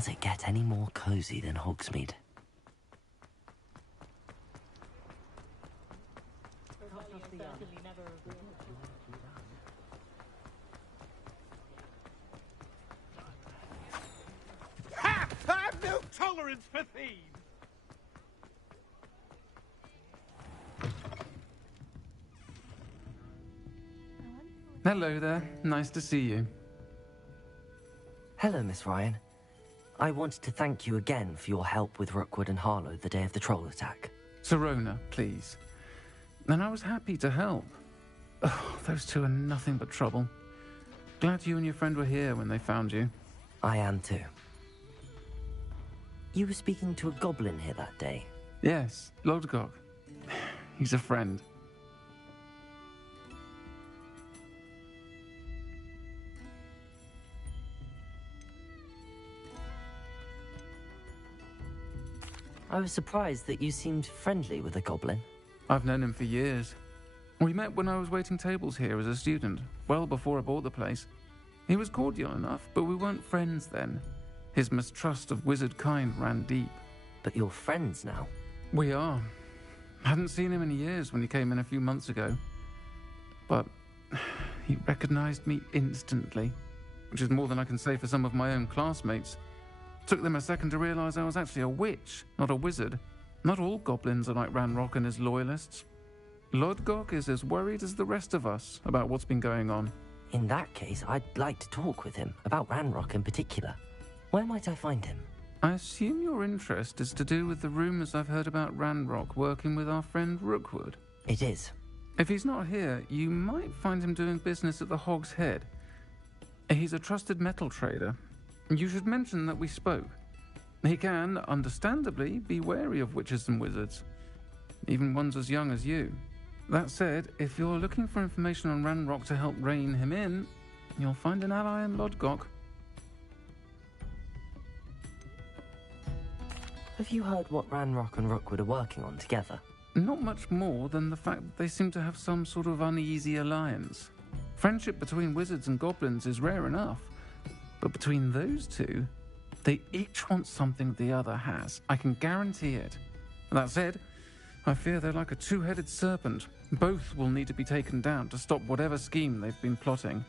Does it get any more cozy than Hogsmeade? Ha! I've no tolerance for thieves! Hello there. Nice to see you. Hello, Miss Ryan. I wanted to thank you again for your help with Rookwood and Harlow the day of the troll attack. Sirona, please. And I was happy to help. Oh, those two are nothing but trouble. Glad you and your friend were here when they found you. I am too. You were speaking to a goblin here that day. Yes, Lodgok. He's a friend. I was surprised that you seemed friendly with the goblin. I've known him for years. We met when I was waiting tables here as a student, well before I bought the place. He was cordial enough, but we weren't friends then. His mistrust of wizard kind ran deep. But you're friends now? We are. Hadn't seen him in years when he came in a few months ago. But he recognized me instantly, which is more than I can say for some of my own classmates. Took them a second to realize I was actually a witch, not a wizard. Not all goblins are like Ranrock and his loyalists. Lodgok is as worried as the rest of us about what's been going on. In that case, I'd like to talk with him, about Ranrock in particular. Where might I find him? I assume your interest is to do with the rumors I've heard about Ranrock working with our friend Rookwood. It is. If he's not here, you might find him doing business at the Hog's Head. He's a trusted metal trader. You should mention that we spoke. He can, understandably, be wary of witches and wizards, even ones as young as you. That said, if you're looking for information on Ranrock to help rein him in, you'll find an ally in Lodgok. Have you heard what Ranrock and Rookwood are working on together? Not much more than the fact that they seem to have some sort of uneasy alliance. Friendship between wizards and goblins is rare enough, but between those two, they each want something the other has. I can guarantee it. That said, I fear they're like a two-headed serpent. Both will need to be taken down to stop whatever scheme they've been plotting.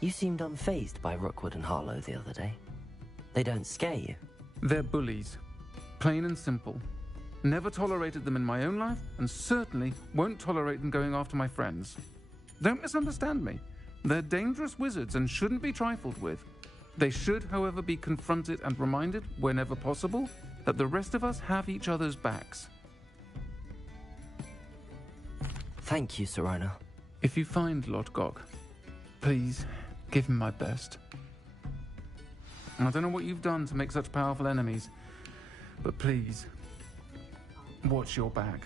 You seemed unfazed by Rookwood and Harlow the other day. They don't scare you. They're bullies. Plain and simple. Never tolerated them in my own life, and certainly won't tolerate them going after my friends. Don't misunderstand me. They're dangerous wizards and shouldn't be trifled with. They should, however, be confronted and reminded, whenever possible, that the rest of us have each other's backs. Thank you, Sirona. If you find Lodgok, please give him my best. I don't know what you've done to make such powerful enemies, but please, watch your back.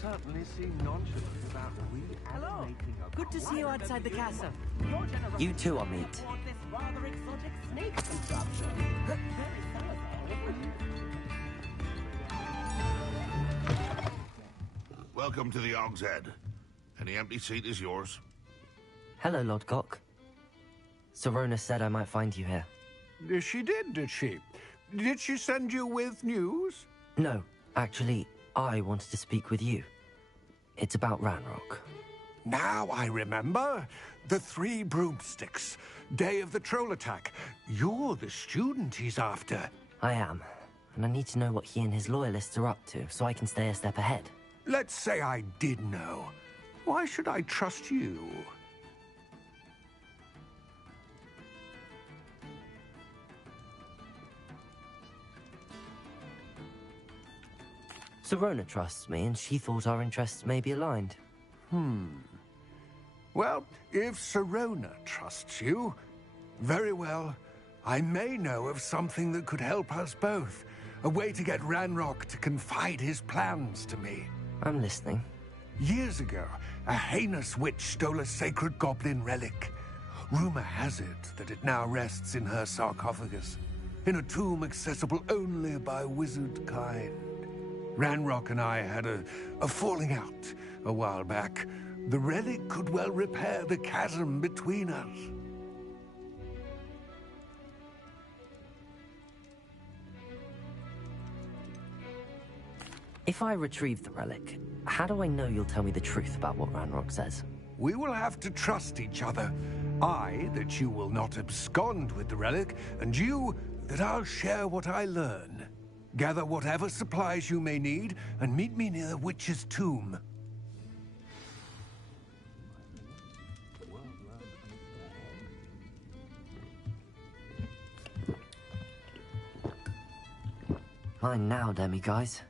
Certainly seem nonchalant about reanimating a... Good to see you outside the castle. You too, Amit. Welcome to the Hog's Head. Any empty seat is yours. Hello, Lodgok. Sirona said I might find you here. She did she? Did she send you with news? No, actually, I wanted to speak with you. It's about Ranrock. Now I remember. The 3 broomsticks. Day of the troll attack. You're the student he's after. I am, and I need to know what he and his loyalists are up to so I can stay a step ahead. Let's say I did know. Why should I trust you? Sirona trusts me, and she thought our interests may be aligned. Well, if Sirona trusts you, very well. I may know of something that could help us both. A way to get Ranrock to confide his plans to me. I'm listening. Years ago, a heinous witch stole a sacred goblin relic. Rumor has it that it now rests in her sarcophagus, in a tomb accessible only by wizard kind. Ranrock and I had a falling out a while back. The relic could well repair the chasm between us. If I retrieve the relic, how do I know you'll tell me the truth about what Ranrock says? We will have to trust each other. I, that you will not abscond with the relic, and you, that I'll share what I learn. Gather whatever supplies you may need, and meet me near the witch's tomb. Fine now, demi-guys.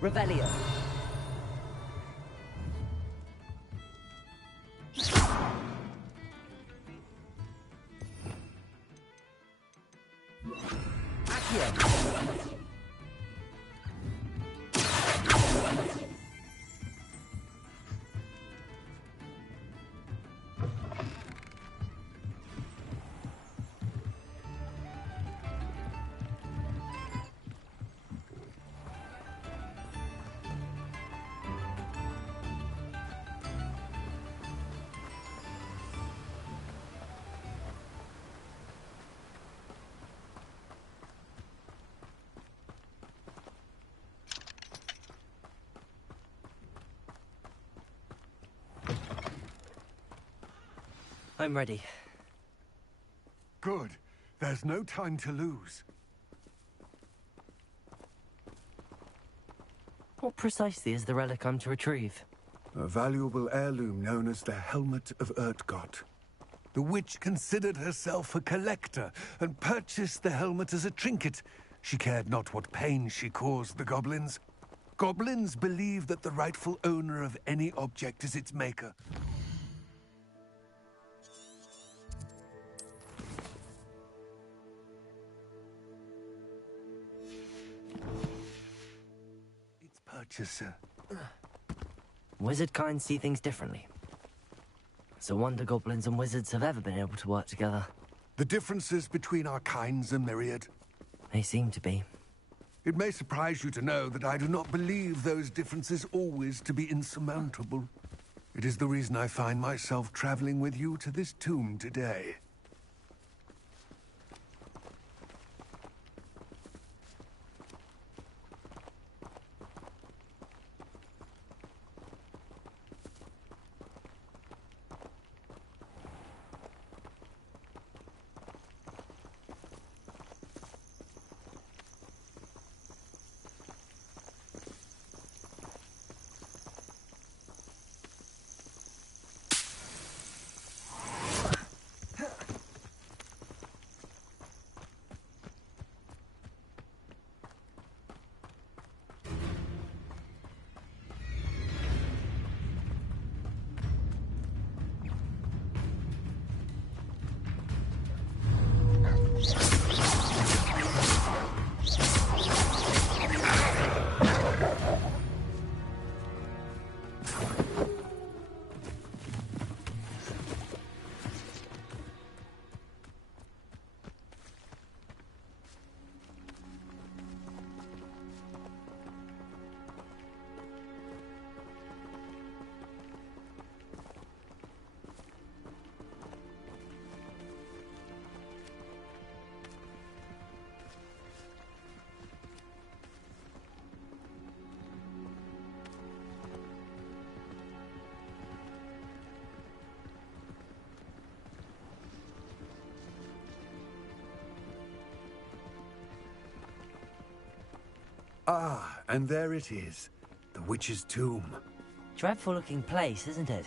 Revelio. Accio. I'm ready. Good. There's no time to lose. What precisely is the relic I'm to retrieve? A valuable heirloom known as the Helmet of Urtgott. The witch considered herself a collector and purchased the helmet as a trinket. She cared not what pain she caused the goblins. Goblins believe that the rightful owner of any object is its maker. Its purchaser. Wizard kind see things differently. It's a wonder goblins and wizards have ever been able to work together. The differences between our kinds are myriad. They seem to be. It may surprise you to know that I do not believe those differences always to be insurmountable. It is the reason I find myself traveling with you to this tomb today. Ah, and there it is. The witch's tomb. Dreadful looking place, isn't it?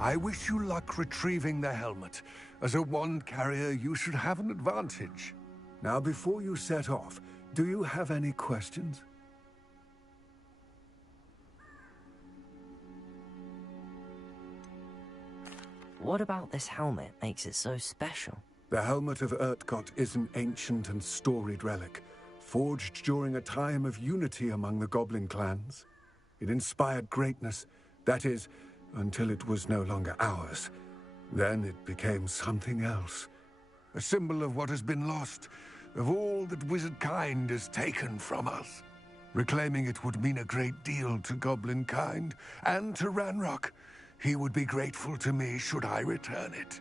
I wish you luck retrieving the helmet. As a wand carrier, you should have an advantage. Now, before you set off, do you have any questions? What about this helmet makes it so special? The helmet of Urtkot is an ancient and storied relic, forged during a time of unity among the goblin clans. It inspired greatness, that is, until it was no longer ours. Then it became something else. A symbol of what has been lost, of all that wizard kind has taken from us. Reclaiming it would mean a great deal to goblin kind, and to Ranrock. He would be grateful to me should I return it.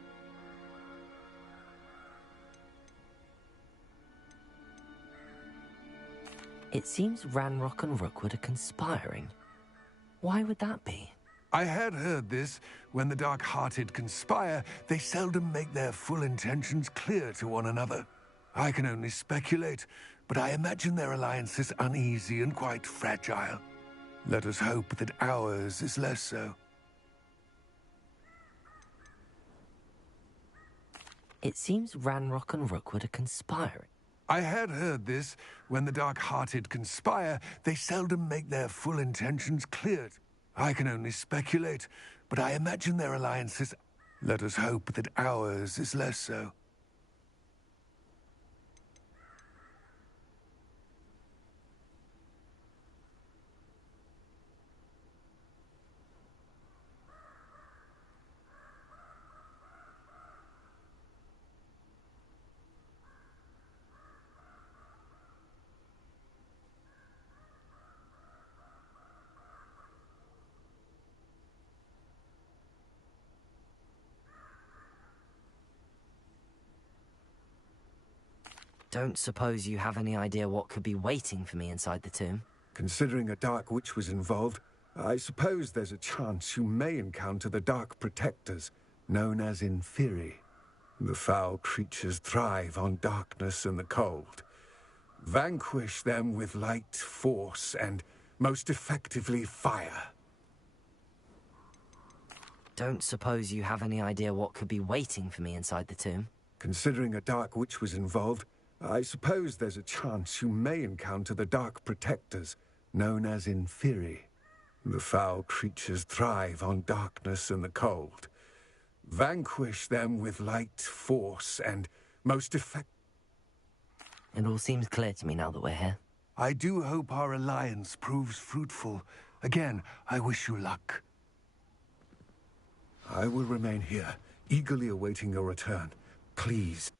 It seems Ranrock and Rookwood are conspiring. Why would that be? I had heard this. When the dark-hearted conspire, they seldom make their full intentions clear to one another. I can only speculate, but I imagine their alliance is uneasy and quite fragile. Let us hope that ours is less so. It seems Ranrock and Rookwood are conspiring. I had heard this. When the dark-hearted conspire, they seldom make their full intentions clear. I can only speculate, but I imagine their alliance is... Let us hope that ours is less so. Don't suppose you have any idea what could be waiting for me inside the tomb? Considering a Dark Witch was involved, I suppose there's a chance you may encounter the Dark Protectors, known as Inferi. The foul creatures thrive on darkness and the cold. Vanquish them with light, force, and, most effectively, fire. Don't suppose you have any idea what could be waiting for me inside the tomb? Considering a Dark Witch was involved, I suppose there's a chance you may encounter the Dark Protectors, known as Inferi. The foul creatures thrive on darkness and the cold. Vanquish them with light, force, and, most effective... It all seems clear to me now that we're here. I do hope our alliance proves fruitful. Again, I wish you luck. I will remain here, eagerly awaiting your return. Please.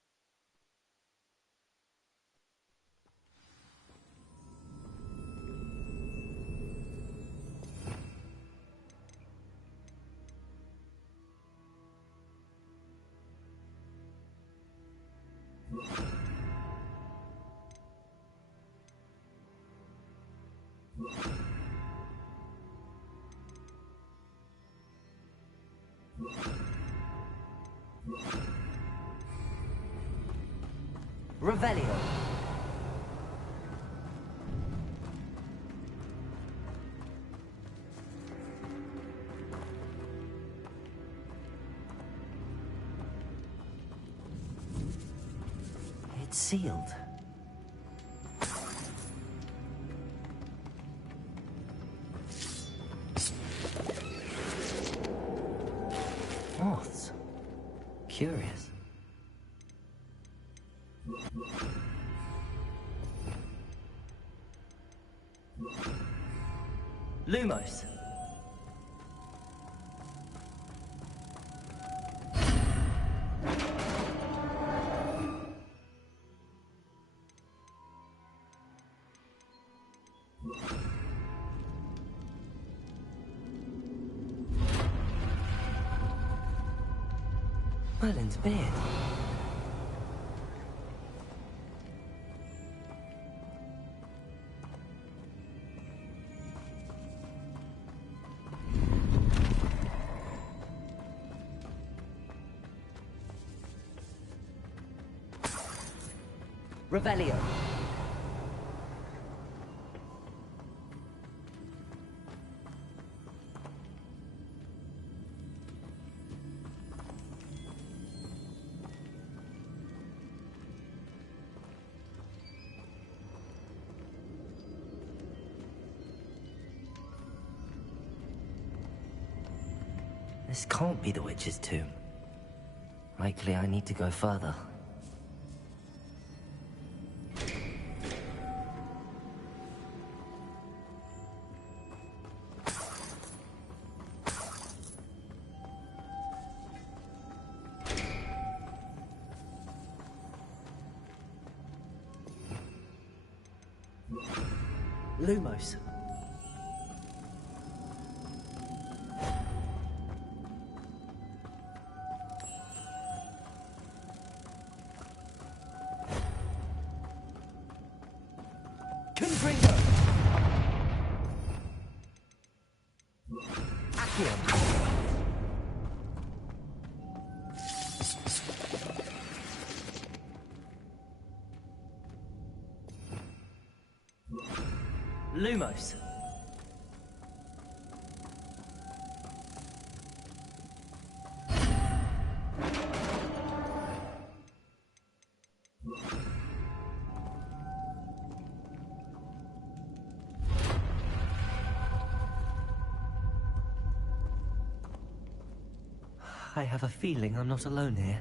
Revelio. It's sealed. Moths. Curious. Lumos. Merlin's beard. Revelio. This can't be the witch's tomb. Likely I need to go further. Lumos. Confringo. Accio. Lumos. I have a feeling I'm not alone here.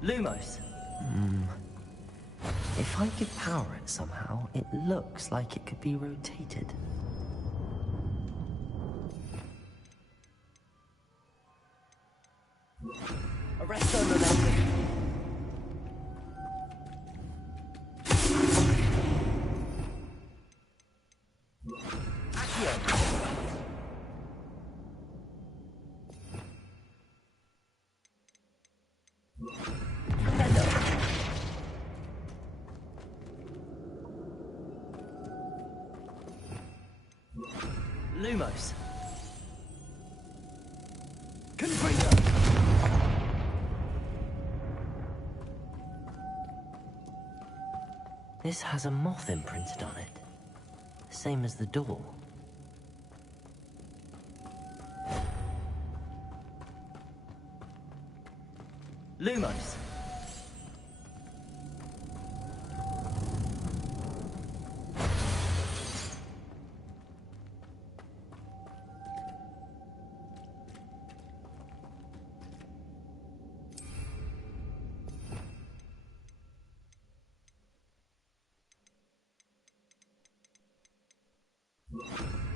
Lumos. If I could power it somehow, it looks like it could be rotated. Arresto momentum. Accio. Lumos. This has a moth imprinted on it. Same as the door. Lumos.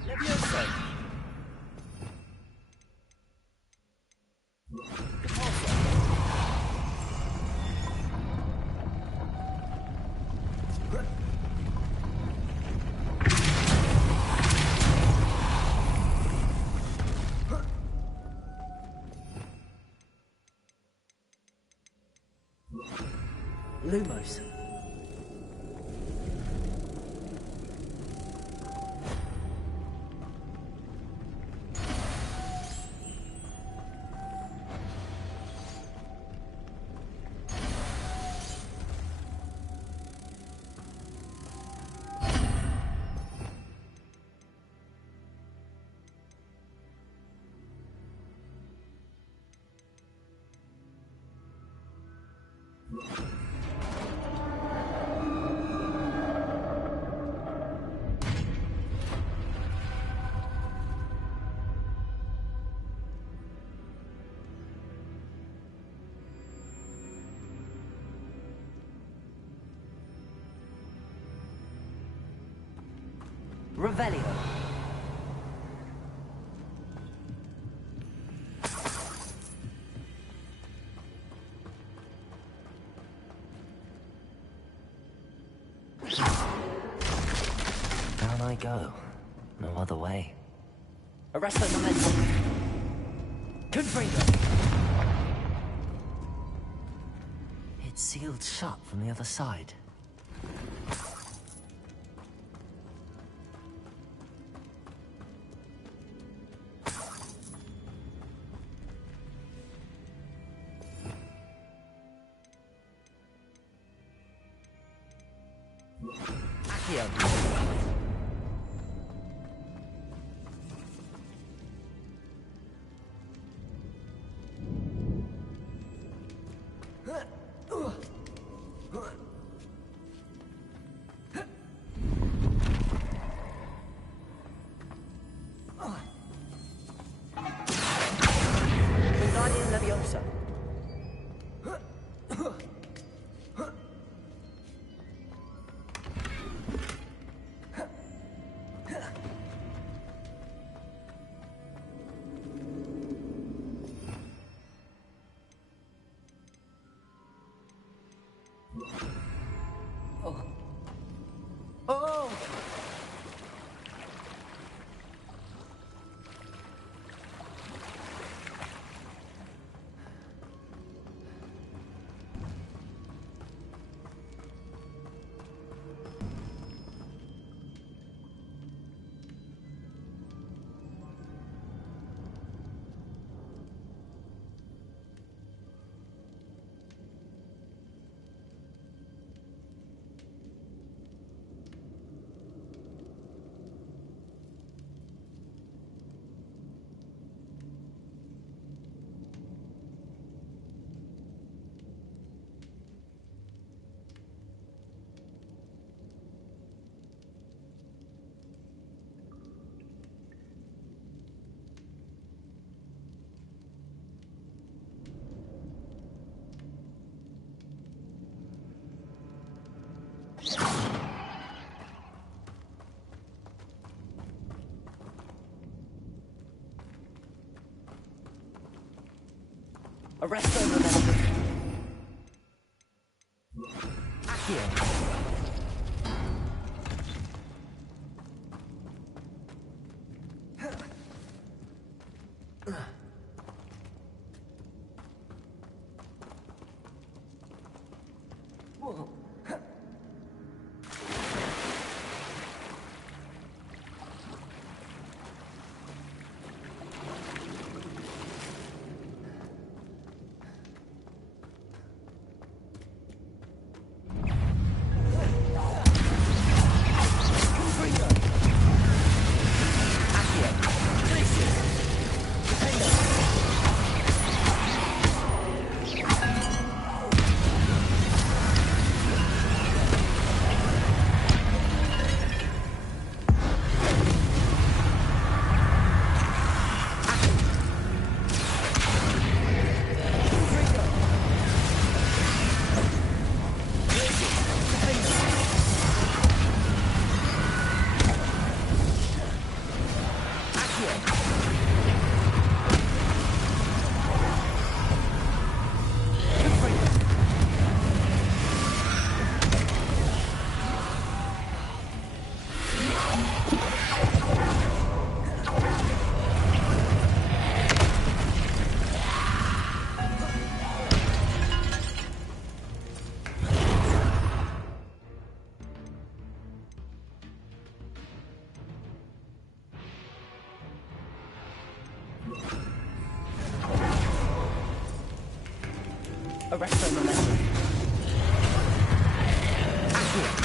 Levioso. Lumos. Revelio. Down I go. No other way. Arresto momentum. Confringo. It's sealed shut from the other side. Arresto momentum. Accio. Arresto momentum. Accio.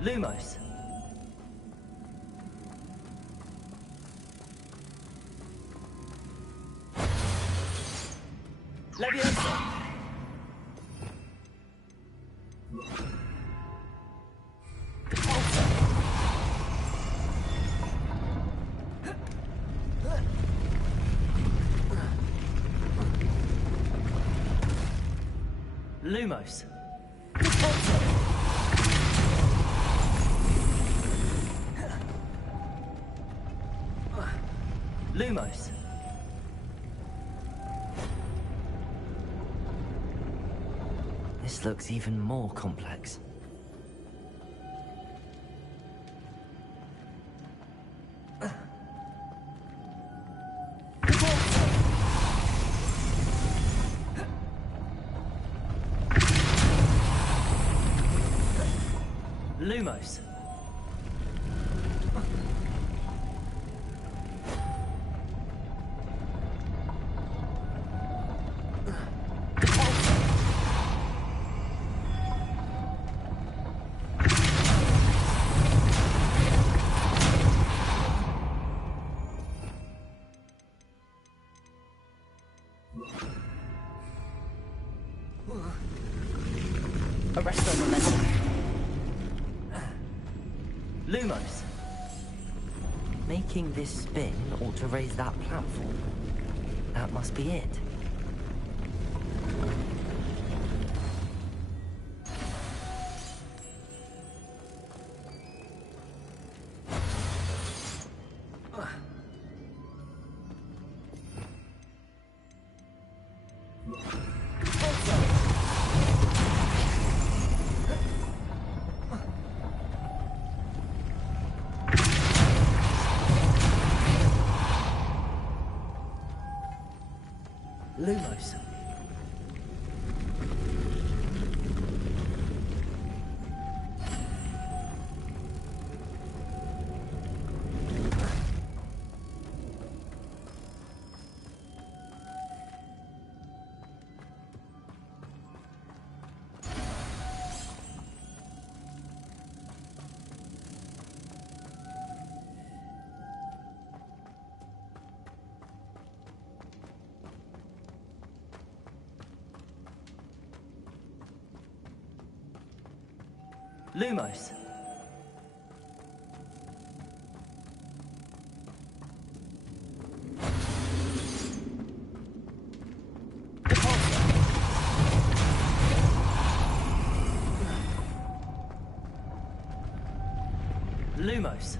Lumos. Leviosa. Lumos. Lumos. This looks even more complex. Lumos. Arresto momentum. Lumos. Making this spin ought to raise that platform. That must be it. Lumos. Lumos. Lumos.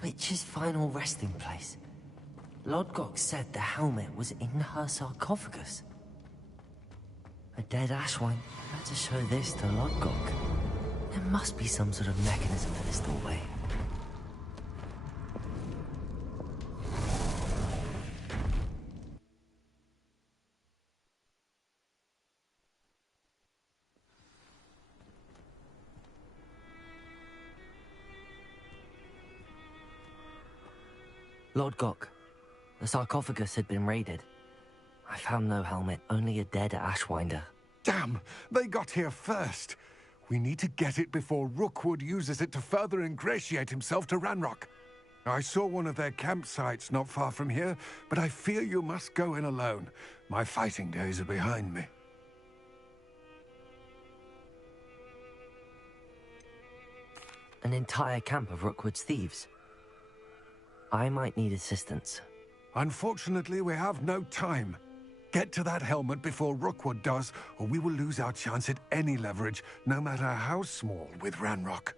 The witch's final resting place. Lodgok said the helmet was in her sarcophagus. A dead ashwine had to show this to Lodgok. There must be some sort of mechanism in this doorway. Lodgok, the sarcophagus had been raided. I found no helmet, only a dead ashwinder. Damn! They got here first. We need to get it before Rookwood uses it to further ingratiate himself to Ranrock. I saw one of their campsites not far from here, but I fear you must go in alone. My fighting days are behind me. An entire camp of Rookwood's thieves. I might need assistance. Unfortunately, we have no time. Get to that helmet before Rookwood does, or we will lose our chance at any leverage, no matter how small, with Ranrock.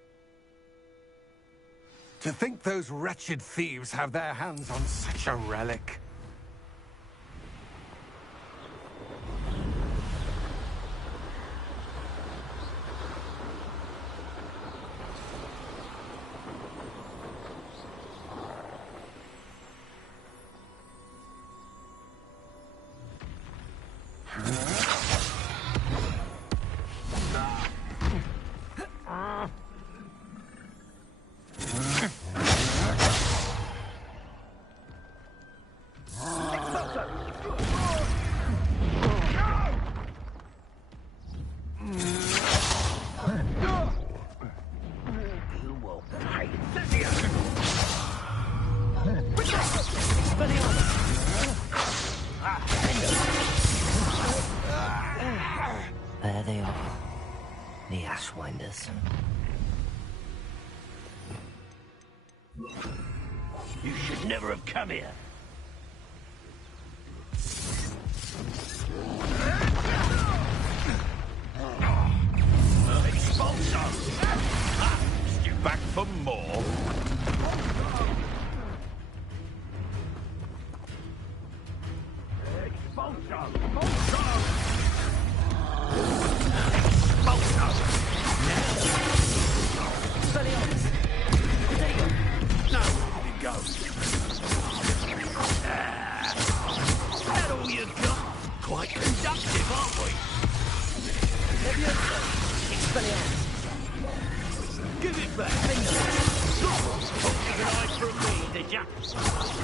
To think those wretched thieves have their hands on such a relic. There they are. The Ashwinders. You should never have come here. Expulso! You back for more? Expulso! Quite conductive, aren't we? Give it back. Took an eye from me, did ya? Expulso!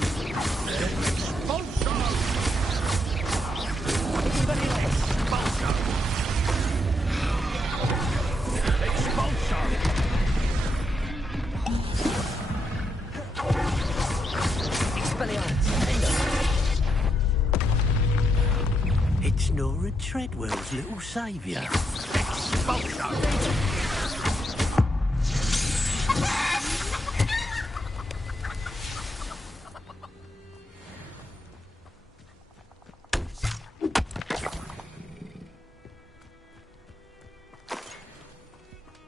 Expulso! Expelliarmus! Nora Treadwell's little saviour.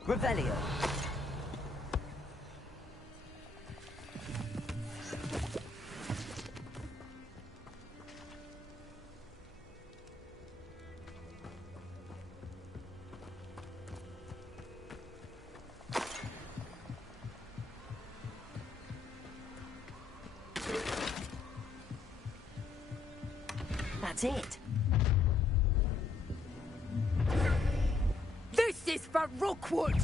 Revelio. That's it. This is for Rookwood!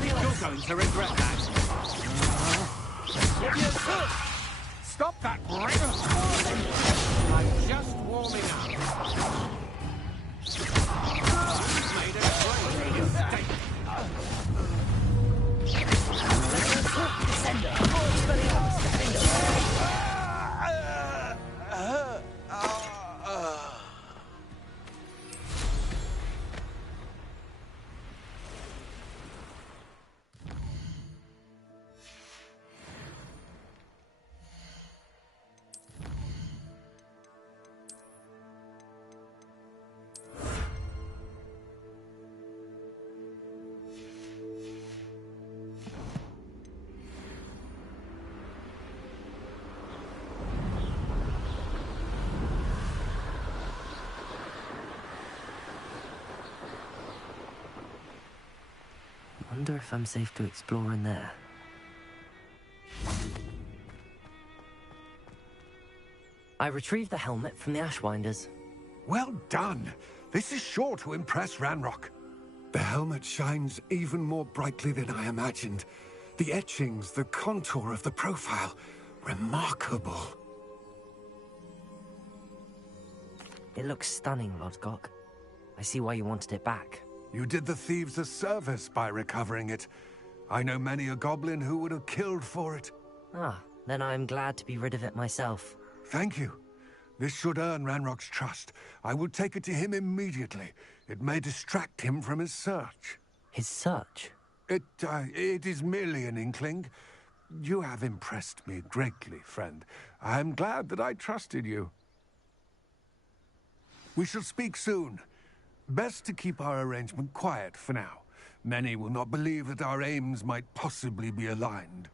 You're going to regret that. Stop that, Rick! I'm just warming up. You've made a great mistake. Wonder if I'm safe to explore in there. I retrieved the helmet from the Ashwinders. Well done. This is sure to impress Ranrock. The helmet shines even more brightly than I imagined. The etchings, the contour of the profile. Remarkable. It looks stunning, Lodgok. I see why you wanted it back. You did the thieves a service by recovering it. I know many a goblin who would have killed for it. Ah, then I'm glad to be rid of it myself. Thank you. This should earn Ranrock's trust. I will take it to him immediately. It may distract him from his search. His search? It is merely an inkling. You have impressed me greatly, friend. I am glad that I trusted you. We shall speak soon. Best to keep our arrangement quiet for now. Many will not believe that our aims might possibly be aligned.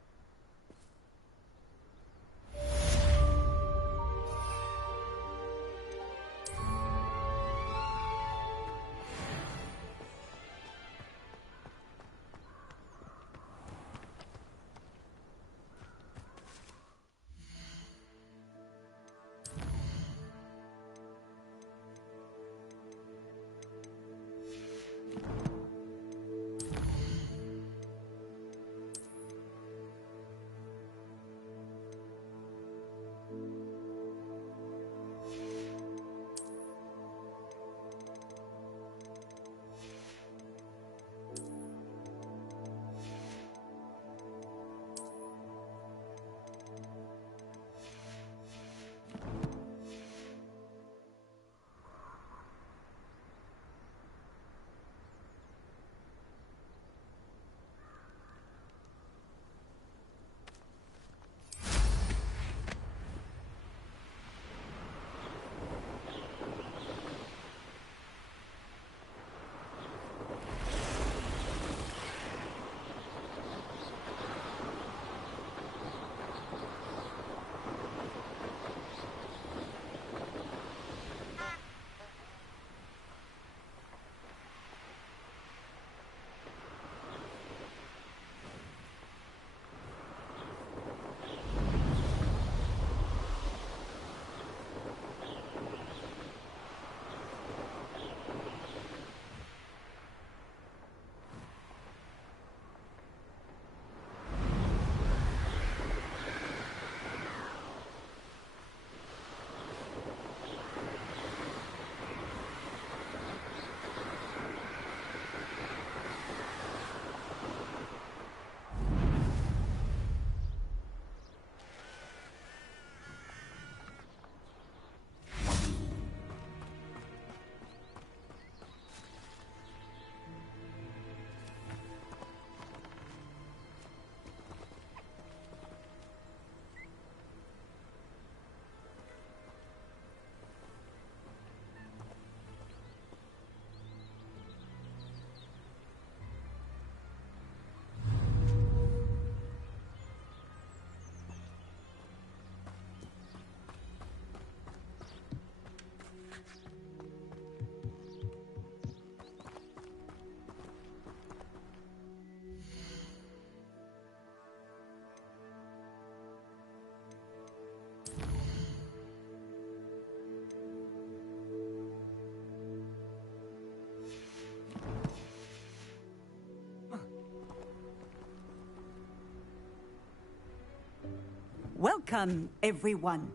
Welcome, everyone.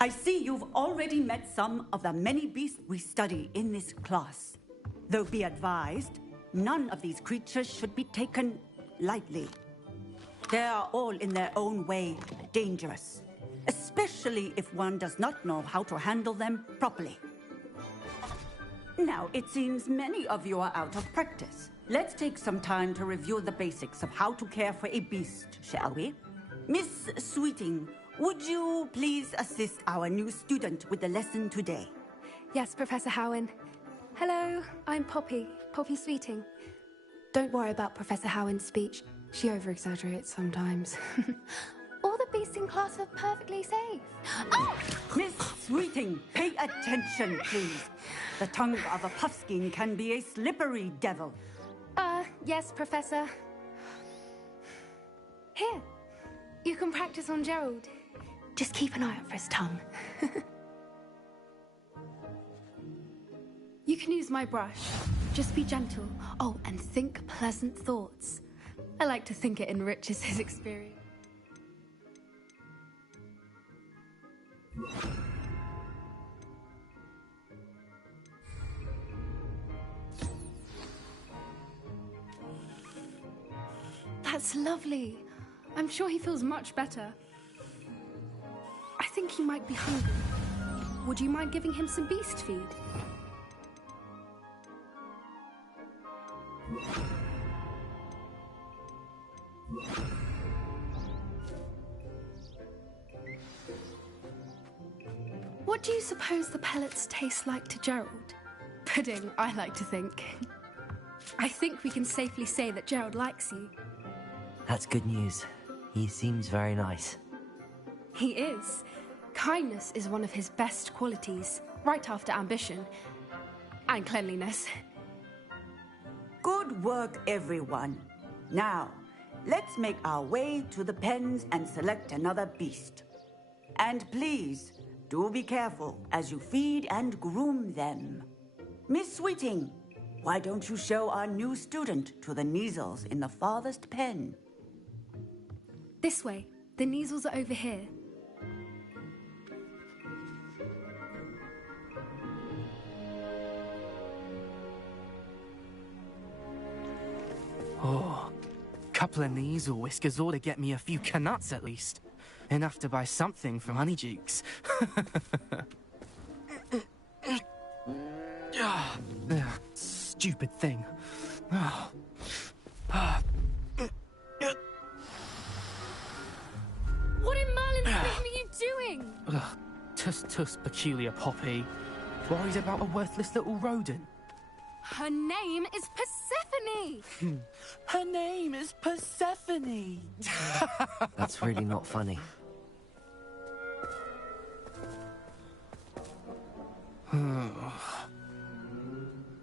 I see you've already met some of the many beasts we study in this class. Though be advised, none of these creatures should be taken lightly. They are all in their own way dangerous, especially if one does not know how to handle them properly. Now, it seems many of you are out of practice. Let's take some time to review the basics of how to care for a beast, shall we? Miss Sweeting, would you please assist our new student with the lesson today? Yes, Professor Howen. Hello, I'm Poppy Sweeting. Don't worry about Professor Howen's speech. She over-exaggerates sometimes. All the beasts in class are perfectly safe. Oh! Miss Sweeting, pay attention, please. The tongue of a puffskein can be a slippery devil. Yes, Professor. Here, you can practice on Gerald. Just keep an eye out for his tongue. You can use my brush. Just be gentle. Oh, and think pleasant thoughts. I like to think it enriches his experience. That's lovely. I'm sure he feels much better. I think he might be hungry. Would you mind giving him some beast feed? What do you suppose the pellets taste like to Gerald? Pudding, I like to think. I think we can safely say that Gerald likes you. That's good news. He seems very nice. He is. Kindness is one of his best qualities, right after ambition and cleanliness. Good work, everyone. Now, let's make our way to the pens and select another beast. And please, do be careful as you feed and groom them. Miss Sweeting, why don't you show our new student to the Neasels in the farthest pen? This way. The Neasels are over here. Oh, couple of Neasel whiskers ought to get me a few canuts at least. Enough to buy something from Honeydukes. Stupid thing. What in Merlin's name are you doing? Tuss, peculiar Poppy. Worried about a worthless little rodent? Her name is Persephone! Her name is Persephone! That's really not funny.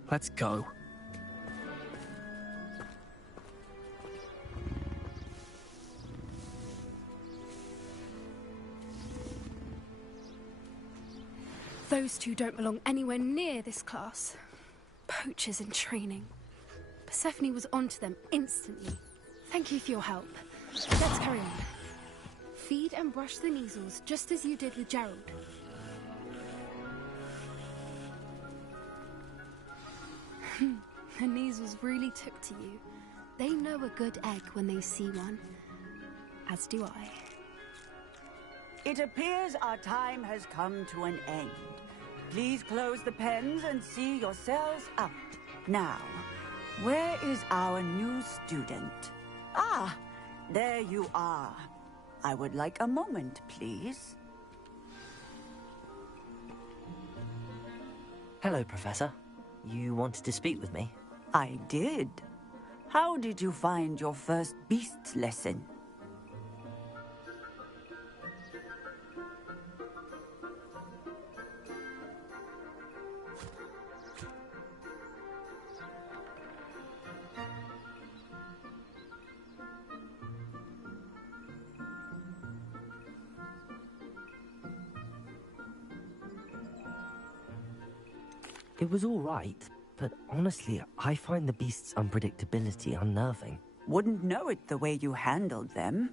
Let's go. Those two don't belong anywhere near this class. Poachers in training. Persephone was onto them instantly. Thank you for your help. Let's carry on. Feed and brush the Neasels just as you did with Gerald. The Neasels really took to you. They know a good egg when they see one. As do I. It appears our time has come to an end. Please close the pens and see yourselves out. Now, where is our new student? Ah, there you are. I would like a moment, please. Hello, Professor. You wanted to speak with me? I did. How did you find your first beasts lesson? It was all right, but honestly, I find the beast's unpredictability unnerving. Wouldn't know it the way you handled them.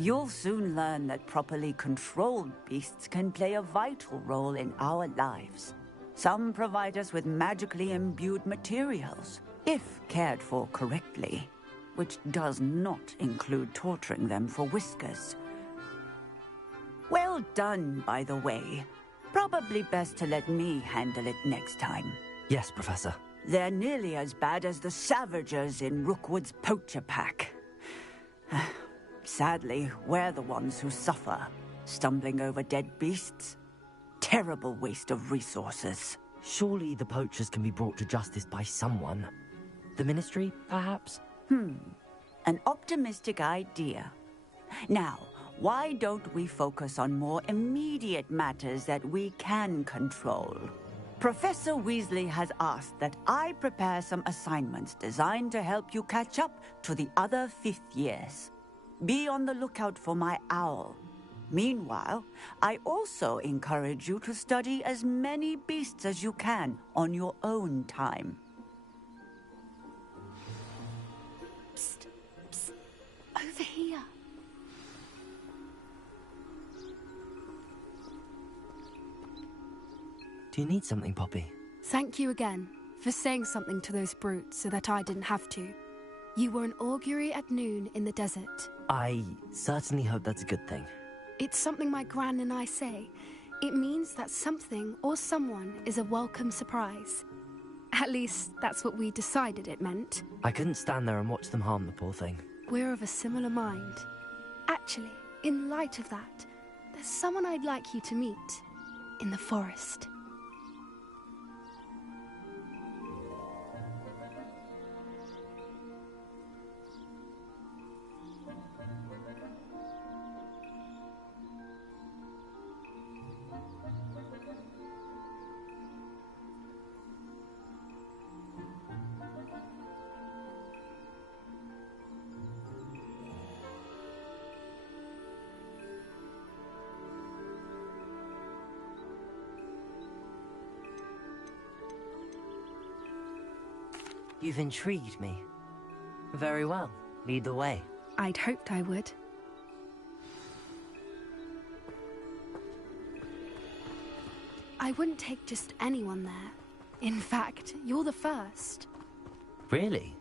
You'll soon learn that properly controlled beasts can play a vital role in our lives. Some provide us with magically imbued materials, if cared for correctly, which does not include torturing them for whiskers. Well done, by the way. Probably best to let me handle it next time. Yes, Professor. They're nearly as bad as the Savagers in Rookwood's poacher pack. Sadly, we're the ones who suffer, stumbling over dead beasts. Terrible waste of resources. Surely the poachers can be brought to justice by someone. The Ministry, perhaps? An optimistic idea. Now, why don't we focus on more immediate matters that we can control? Professor Weasley has asked that I prepare some assignments designed to help you catch up to the other 5th years. Be on the lookout for my owl. Meanwhile, I also encourage you to study as many beasts as you can on your own time. Psst, psst, over here. Do you need something, Poppy? Thank you again for saying something to those brutes so that I didn't have to. You were an augury at noon in the desert. I certainly hope that's a good thing. It's something my gran and I say. It means that something or someone is a welcome surprise. At least, that's what we decided it meant. I couldn't stand there and watch them harm the poor thing. We're of a similar mind. Actually, in light of that, there's someone I'd like you to meet in the forest. You've intrigued me. Very well. Lead the way. I'd hoped I would. I wouldn't take just anyone there. In fact, you're the first. Really?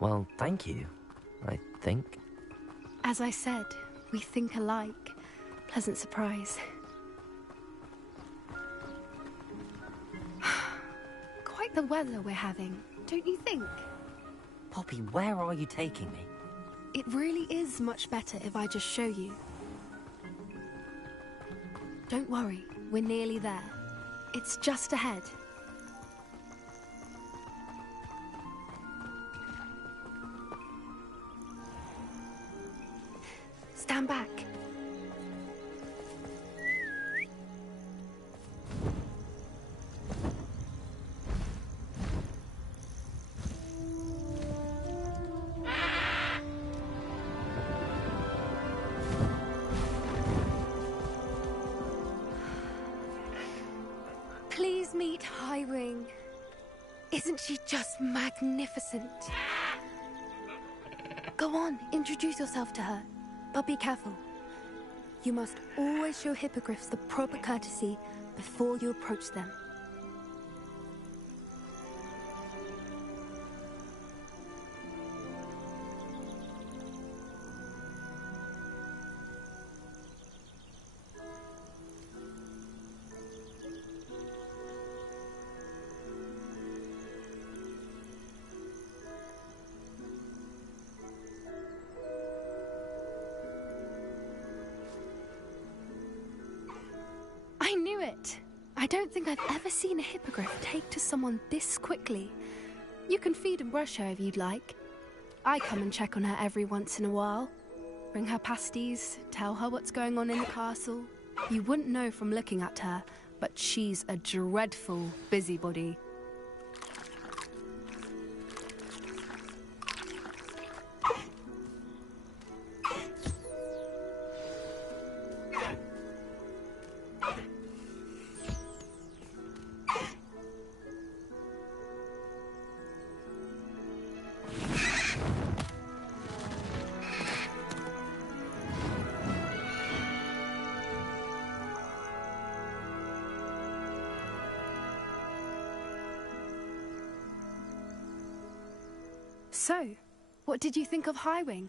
Well, thank you, I think. As I said, we think alike. Pleasant surprise. Quite the weather we're having, don't you think? Poppy, where are you taking me? It really is much better if I just show you. Don't worry, we're nearly there. It's just ahead. Stand back. Please meet Highwing. Isn't she just magnificent? Go on, introduce yourself to her. But be careful. You must always show hippogriffs the proper courtesy before you approach them. I knew it! I don't think I've ever seen a hippogriff take to someone this quickly. You can feed and brush her if you'd like. I come and check on her every once in a while. Bring her pasties, tell her what's going on in the castle. You wouldn't know from looking at her, but she's a dreadful busybody. So, what did you think of Highwing?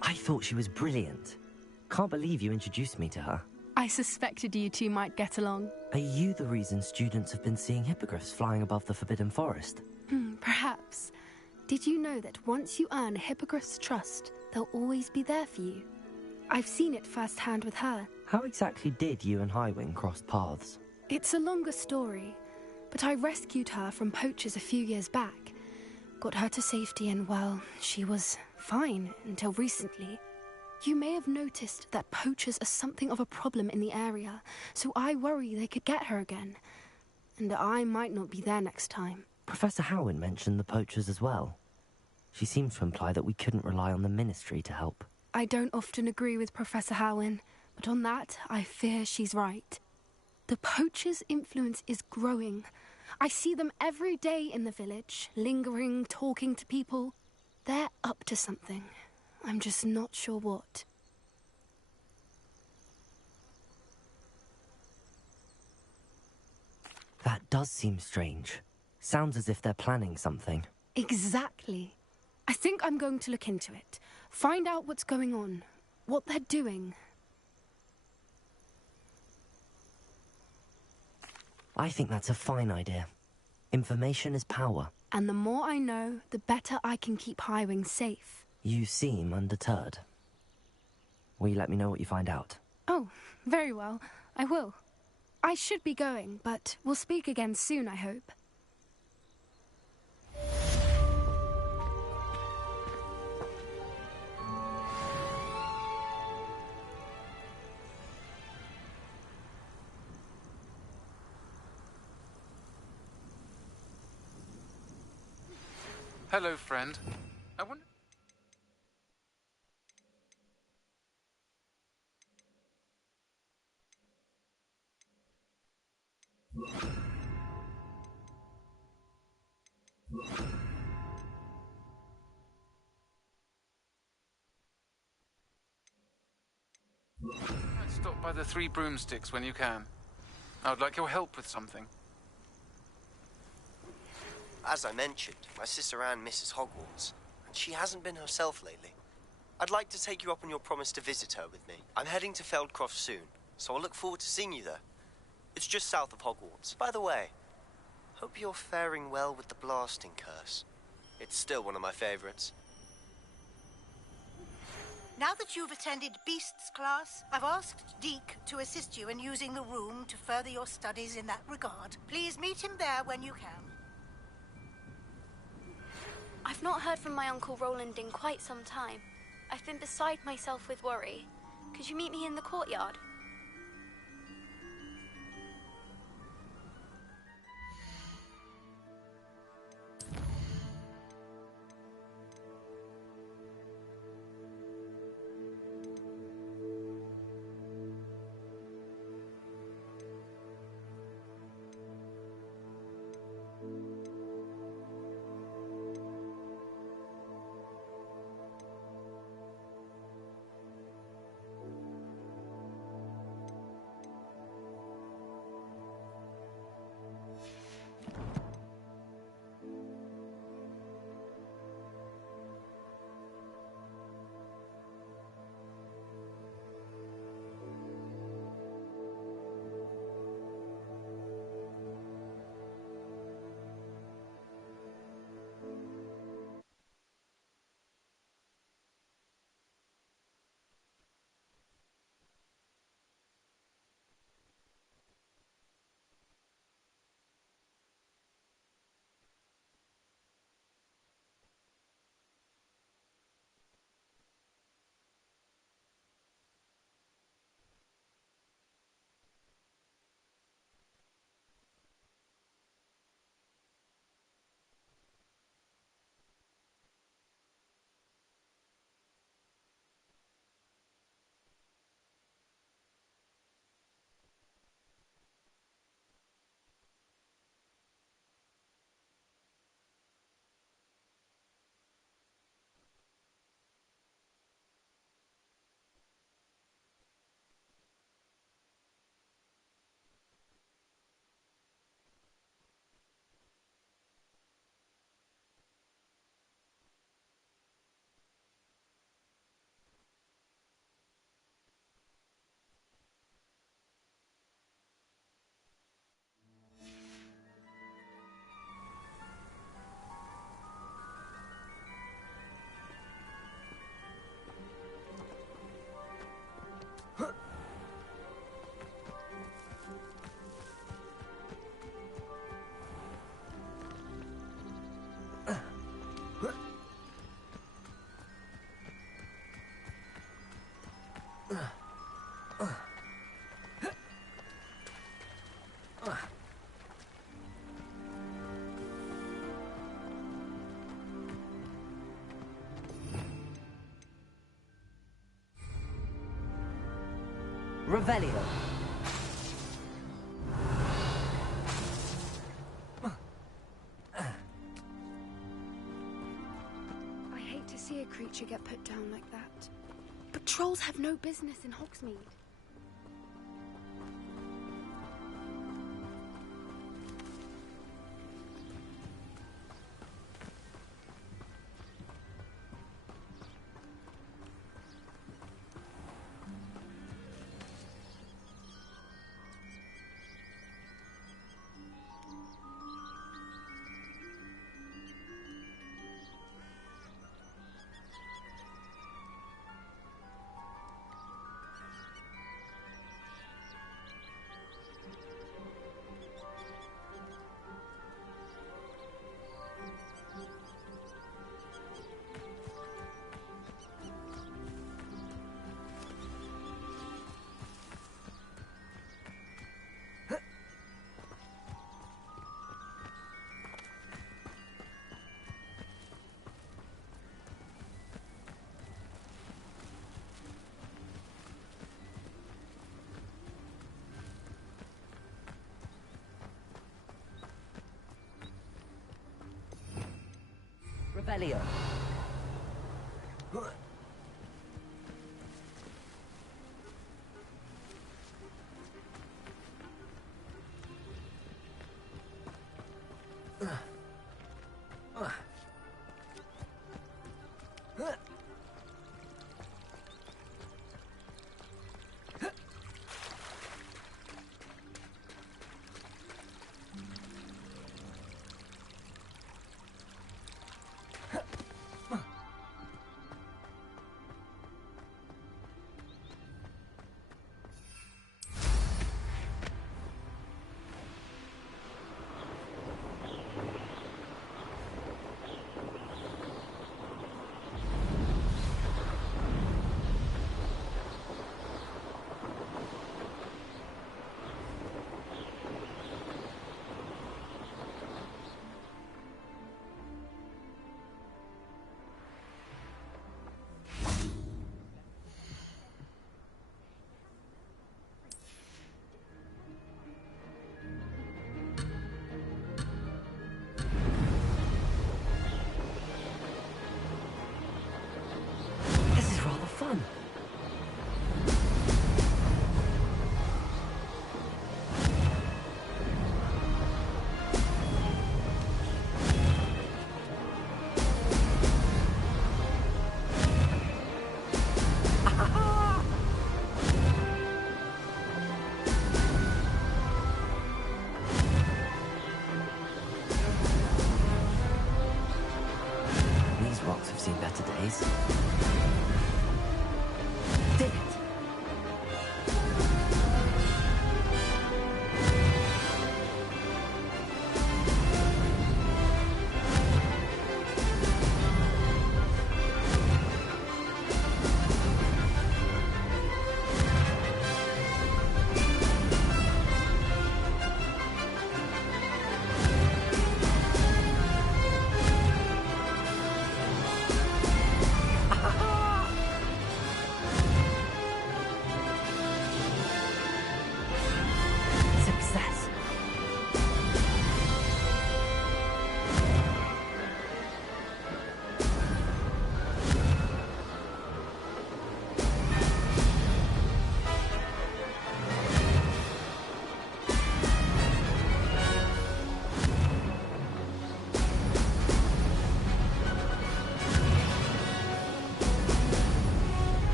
I thought she was brilliant. Can't believe you introduced me to her. I suspected you two might get along. Are you the reason students have been seeing hippogriffs flying above the Forbidden Forest? Perhaps. Did you know that once you earn a hippogriff's trust, they'll always be there for you? I've seen it firsthand with her. How exactly did you and Highwing cross paths? It's a longer story, but I rescued her from poachers a few years back. Got her to safety and, well, she was fine until recently. You may have noticed that poachers are something of a problem in the area, so I worry they could get her again. And I might not be there next time. Professor Howin mentioned the poachers as well. She seems to imply that we couldn't rely on the Ministry to help. I don't often agree with Professor Howin, but on that, I fear she's right. The poachers' influence is growing. I see them every day in the village, lingering, talking to people. They're up to something. I'm just not sure what. That does seem strange. Sounds as if they're planning something. Exactly. I think I'm going to look into it. Find out what's going on. What they're doing. I think that's a fine idea. Information is power. And the more I know, the better I can keep Highwing safe. You seem undeterred. Will you let me know what you find out? Oh, very well. I will. I should be going, but we'll speak again soon, I hope. Hello, friend. I wonder... Stop by the Three Broomsticks when you can. I would like your help with something. As I mentioned, my sister Anne misses Hogwarts, and she hasn't been herself lately. I'd like to take you up on your promise to visit her with me. I'm heading to Feldcroft soon, so I'll look forward to seeing you there. It's just south of Hogwarts. By the way, hope you're faring well with the blasting curse. It's still one of my favorites. Now that you've attended Beasts class, I've asked Deke to assist you in using the room to further your studies in that regard. Please meet him there when you can. I've not heard from my Uncle Roland in quite some time. I've been beside myself with worry. Could you meet me in the courtyard? Revelio. I hate to see a creature get put down like that. But trolls have no business in Hogsmeade. Revelio. This is rather fun. These rocks have seen better days. Did it? Success.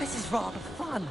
This is rather fun.